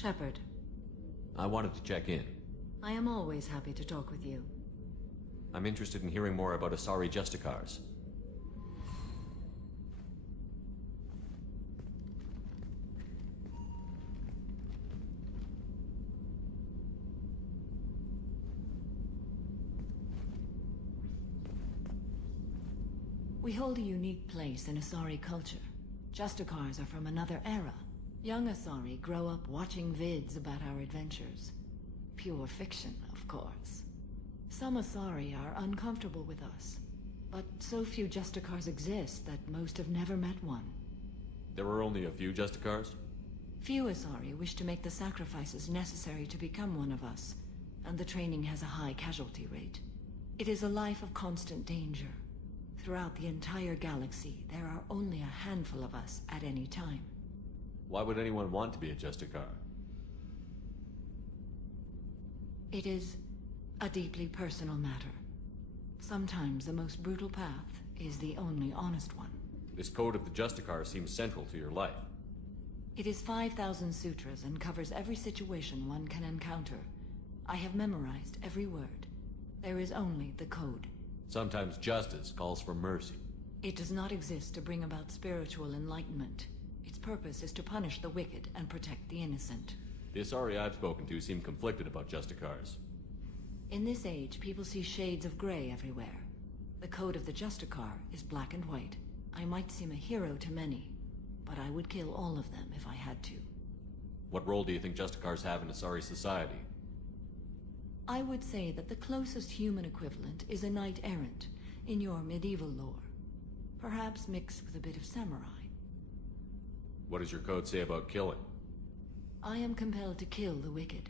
Shepard, I wanted to check in. I am always happy to talk with you. I'm interested in hearing more about Asari Justicars. We hold a unique place in Asari culture. Justicars are from another era. Young Asari grow up watching vids about our adventures. Pure fiction, of course. Some Asari are uncomfortable with us, but so few Justicars exist that most have never met one. There were only a few Justicars? Few Asari wish to make the sacrifices necessary to become one of us, and the training has a high casualty rate. It is a life of constant danger. Throughout the entire galaxy, there are only a handful of us at any time. Why would anyone want to be a Justicar? It is a deeply personal matter. Sometimes the most brutal path is the only honest one. This code of the Justicar seems central to your life. It is 5,000 sutras and covers every situation one can encounter. I have memorized every word. There is only the code. Sometimes justice calls for mercy. It does not exist to bring about spiritual enlightenment. Its purpose is to punish the wicked and protect the innocent. The Asari I've spoken to seem conflicted about Justicars. In this age, people see shades of gray everywhere. The code of the Justicar is black and white. I might seem a hero to many, but I would kill all of them if I had to. What role do you think Justicars have in Asari society? I would say that the closest human equivalent is a knight-errant in your medieval lore. Perhaps mixed with a bit of samurai. What does your code say about killing? I am compelled to kill the wicked.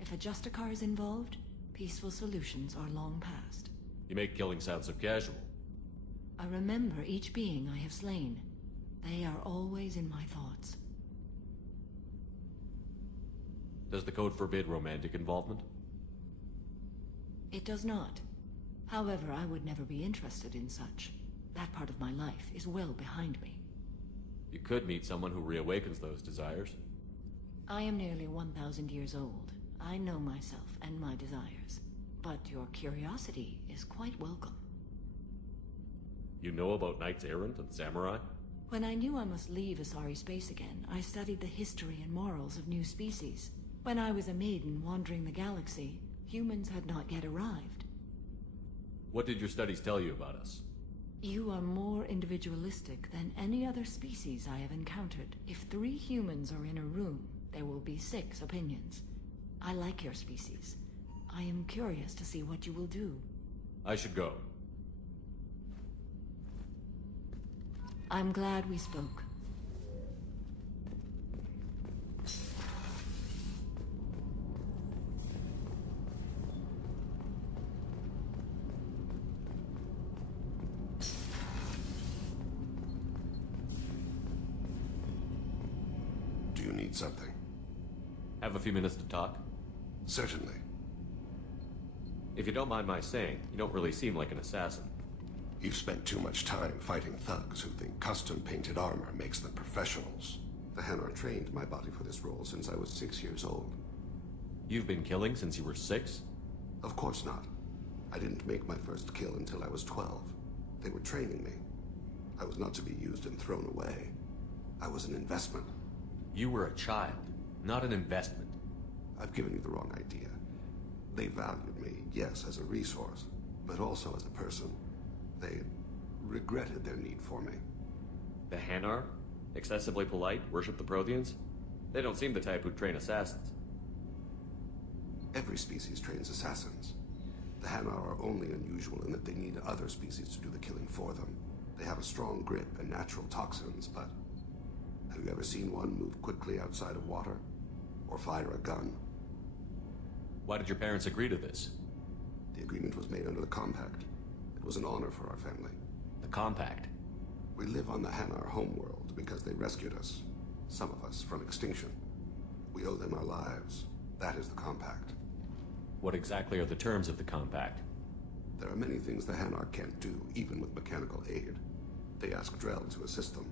If a Justicar is involved, peaceful solutions are long past. You make killing sound so casual. I remember each being I have slain. They are always in my thoughts. Does the code forbid romantic involvement? It does not. However, I would never be interested in such. That part of my life is well behind me. You could meet someone who reawakens those desires. I am nearly 1,000 years old. I know myself and my desires. But your curiosity is quite welcome. You know about knights errant and samurai? When I knew I must leave Asari space again, I studied the history and morals of new species. When I was a maiden wandering the galaxy, humans had not yet arrived. What did your studies tell you about us? You are more individualistic than any other species I have encountered. If 3 humans are in a room, there will be 6 opinions. I like your species. I am curious to see what you will do. I should go. I'm glad we spoke. Do you need something? Have a few minutes to talk? Certainly. If you don't mind my saying, you don't really seem like an assassin. You've spent too much time fighting thugs who think custom-painted armor makes them professionals. The Hanar trained my body for this role since I was 6 years old. You've been killing since you were 6? Of course not. I didn't make my first kill until I was 12. They were training me. I was not to be used and thrown away. I was an investment. You were a child, not an investment. I've given you the wrong idea. They valued me, yes, as a resource, but also as a person. They regretted their need for me. The Hanar? Excessively polite, worship the Protheans? They don't seem the type who'd train assassins. Every species trains assassins. The Hanar are only unusual in that they need other species to do the killing for them. They have a strong grip and natural toxins, but have you ever seen one move quickly outside of water? Or fire a gun? Why did your parents agree to this? The agreement was made under the Compact. It was an honor for our family. The Compact? We live on the Hanar homeworld because they rescued us. Some of us from extinction. We owe them our lives. That is the Compact. What exactly are the terms of the Compact? There are many things the Hanar can't do, even with mechanical aid. They ask Drell to assist them.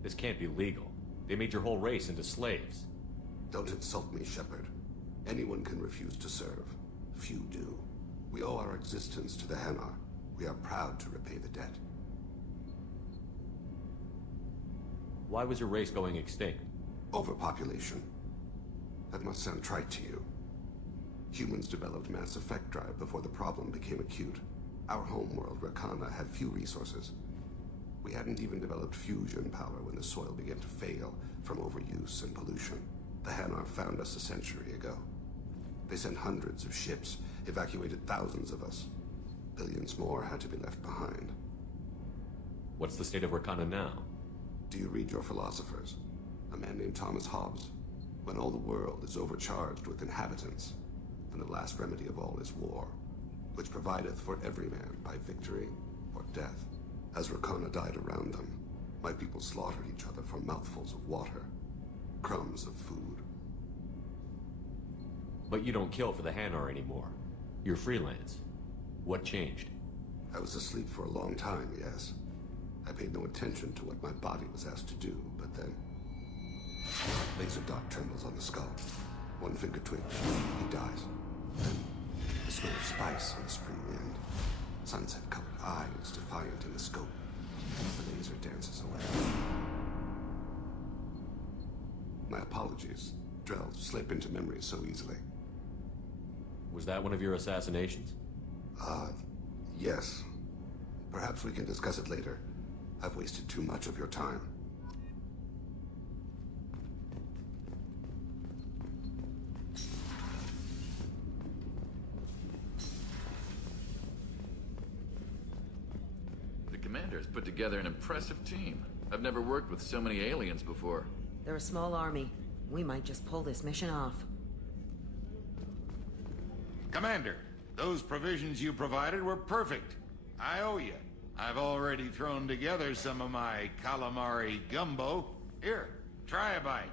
This can't be legal. They made your whole race into slaves. Don't insult me, Shepard. Anyone can refuse to serve. Few do. We owe our existence to the Hanar. We are proud to repay the debt. Why was your race going extinct? Overpopulation. That must sound trite to you. Humans developed mass effect drive before the problem became acute. Our homeworld, Rakana, had few resources. We hadn't even developed fusion power when the soil began to fail from overuse and pollution. The Hanar found us a century ago. They sent hundreds of ships, evacuated thousands of us. Billions more had to be left behind. What's the state of Rakana now? Do you read your philosophers? A man named Thomas Hobbes. When all the world is overcharged with inhabitants, then the last remedy of all is war, which provideth for every man by victory or death. As Rakana died around them, my people slaughtered each other for mouthfuls of water, crumbs of food. But you don't kill for the Hanar anymore. You're freelance. What changed? I was asleep for a long time, yes. I paid no attention to what my body was asked to do, but then... Laser dot trembles on the skull. One finger twitch. He dies. Then, the smell of spice on the spring wind. Sunset-colored eyes defiant in the scope. The laser dances away. My apologies. Drell slip into memory so easily. Was that one of your assassinations? Yes. Perhaps we can discuss it later. I've wasted too much of your time. The commander's put together an impressive team. I've never worked with so many aliens before. They're a small army. We might just pull this mission off. Commander, those provisions you provided were perfect. I owe you. I've already thrown together some of my calamari gumbo. Here, try a bite.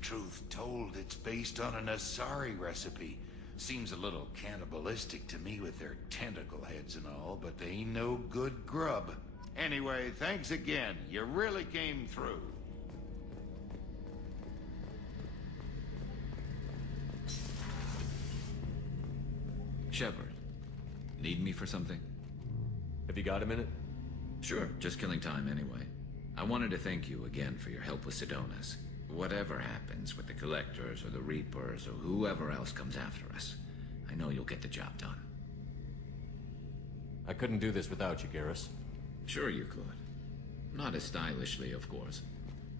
Truth told, it's based on an Asari recipe. Seems a little cannibalistic to me with their tentacle heads and all, but they ain't no good grub. Anyway, thanks again. You really came through. Shepard, need me for something? Have you got a minute? Sure, just killing time anyway. I wanted to thank you again for your help with Sidonis. Whatever happens with the Collectors or the Reapers or whoever else comes after us, I know you'll get the job done. I couldn't do this without you, Garrus. Sure you could. Not as stylishly, of course.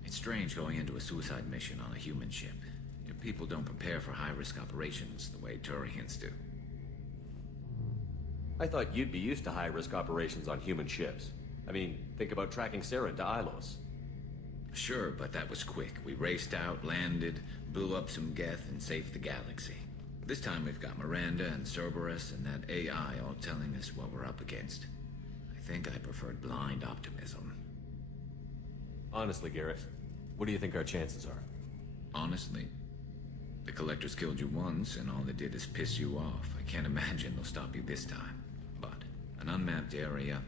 It's strange going into a suicide mission on a human ship. Your people don't prepare for high-risk operations the way Turians do. I thought you'd be used to high-risk operations on human ships. I mean, think about tracking Sarah into Ilos. Sure, but that was quick. We raced out, landed, blew up some Geth, and saved the galaxy. This time we've got Miranda and Cerberus and that AI all telling us what we're up against. I think I preferred blind optimism. Honestly, Garrus, what do you think our chances are? Honestly, the Collectors killed you once, and all they did is piss you off. I can't imagine they'll stop you this time. But an unmapped area,